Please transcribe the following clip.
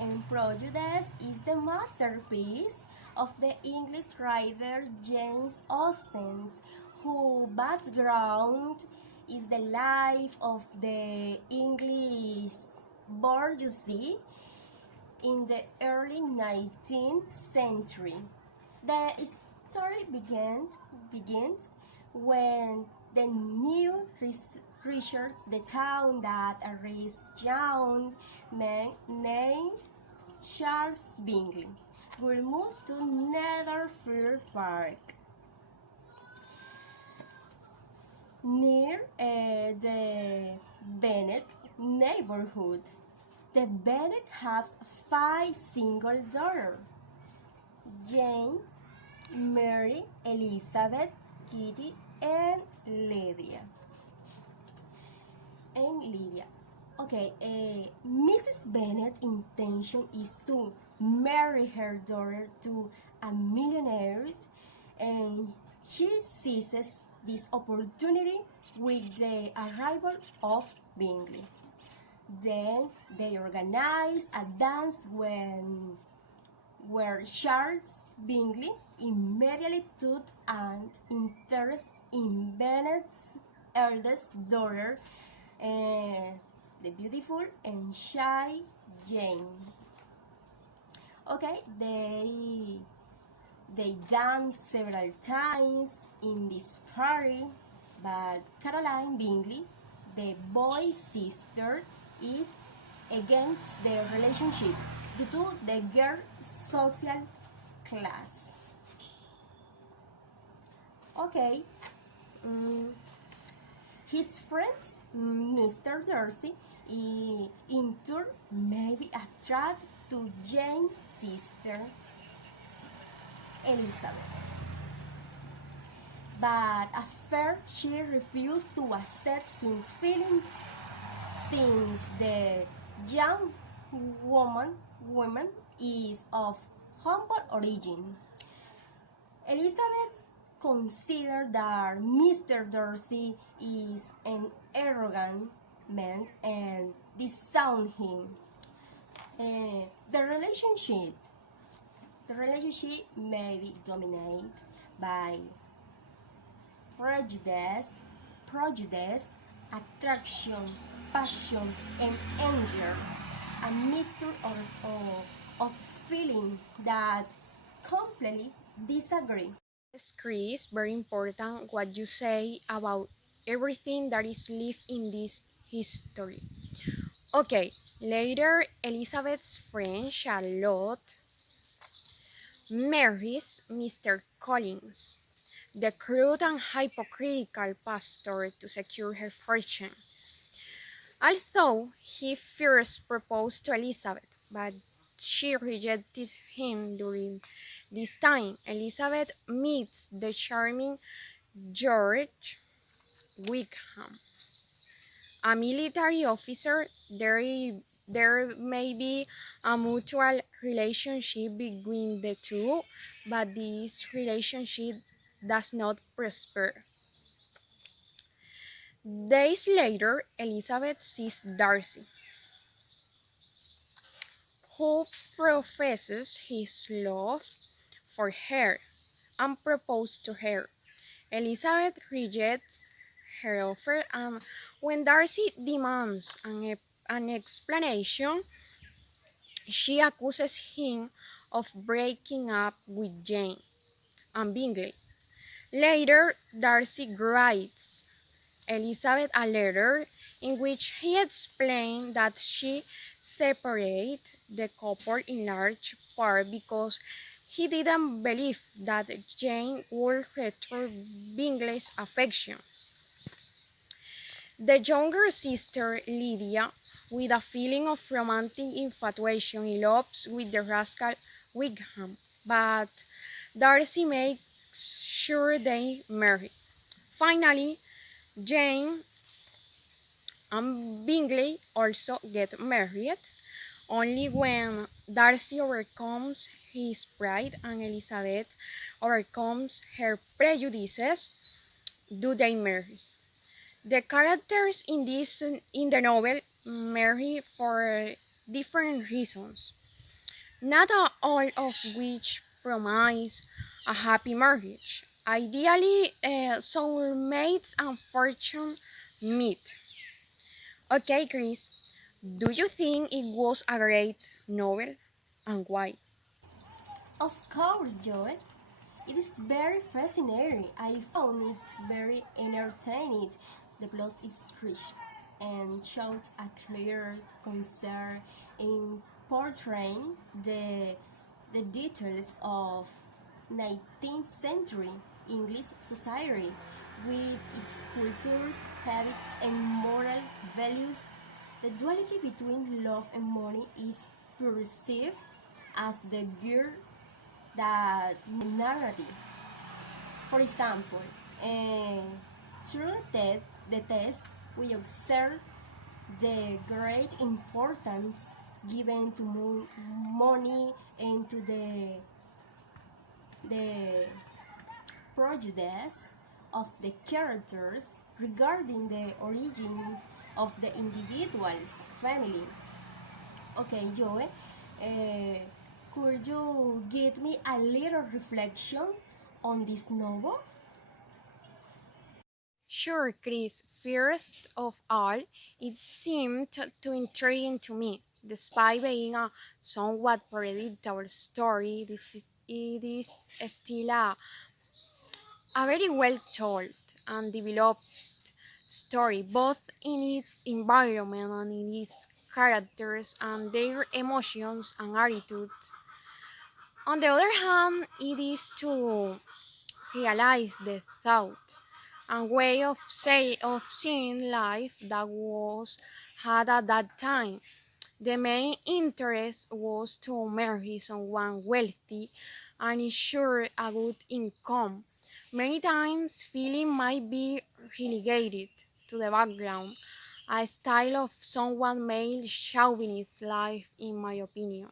and Prejudice is the masterpiece of the English writer James Austen, whose background is the life of the English bourgeoisie in the early 19th century. The story begins when the new reaches the town that a rich young man named Charles Bingley will move to Netherfield Park near the Bennet neighborhood. The Bennet have 5 single daughters: James, Mary, Elizabeth, Kitty, and Lydia. Okay, Mrs. Bennet's intention is to marry her daughter to a millionaire, and she seizes this opportunity with the arrival of Bingley. Then they organize a dance where Charles Bingley immediately took an interest in Bennet's eldest daughter, the beautiful and shy Jane. Okay, they dance several times in this party, but Caroline Bingley, the boy's sister, is against the relationship due to the girl's social class. Okay, his friends, Mr. Darcy, in turn may be attracted to Jane's sister, Elizabeth. But at first she refused to accept his feelings since the young woman is of humble origin. Elizabeth considered that Mr. Darcy is an arrogant man and disowned him. The relationship may be dominated by prejudice, attraction, passion, and anger, a mixture of feelings that completely disagree. Yes, Chris, very important what you say about everything that is lived in this history. Okay, later Elizabeth's friend Charlotte marries Mr. Collins, the crude and hypocritical pastor, to secure her fortune. Although he first proposed to Elizabeth, but she rejected him during this time, Elizabeth meets the charming George Wickham, a military officer. There may be a mutual relationship between the two, but this relationship does not prosper. Days later, Elizabeth sees Darcy, who professes his love for her and proposes to her. Elizabeth rejects her offer, and when Darcy demands an explanation, she accuses him of breaking up with Jane and Bingley. Later, Darcy writes Elizabeth a letter in which he explained that she separated the couple in large part because he didn't believe that Jane would return Bingley's affection. The younger sister, Lydia, with a feeling of romantic infatuation, elopes with the rascal Wickham, but Darcy makes sure they marry. Finally, Jane and Bingley also get married. Only when Darcy overcomes his pride and Elizabeth overcomes her prejudices do they marry. The characters in the novel marry for different reasons. not all of which promise a happy marriage. Ideally, soulmates and fortune meet. Okay, Chris, do you think it was a great novel and why? Of course, Joel. It is very fascinating. I found it very entertaining. The plot is rich and showed a clear concern in portraying the details of 19th century English society with its cultures, habits, and moral values. The duality between love and money is perceived as the gear that narrative. For example, uh, through the test, we observe the great importance given to money and to the prejudice of the characters regarding the origin of the individual's family. Okay, Joe, could you give me a little reflection on this novel? Sure, Chris. First of all, it seemed to intriguing to me. Despite being a somewhat predictable story, it is still a very well told and developed story, both in its environment and in its characters and their emotions and attitudes. On the other hand, it is to realize the thought and way of seeing life that was had at that time. The main interest was to marry someone wealthy and ensure a good income. Many times, feeling might be relegated to the background, a style of someone male chauvinist life, in my opinion.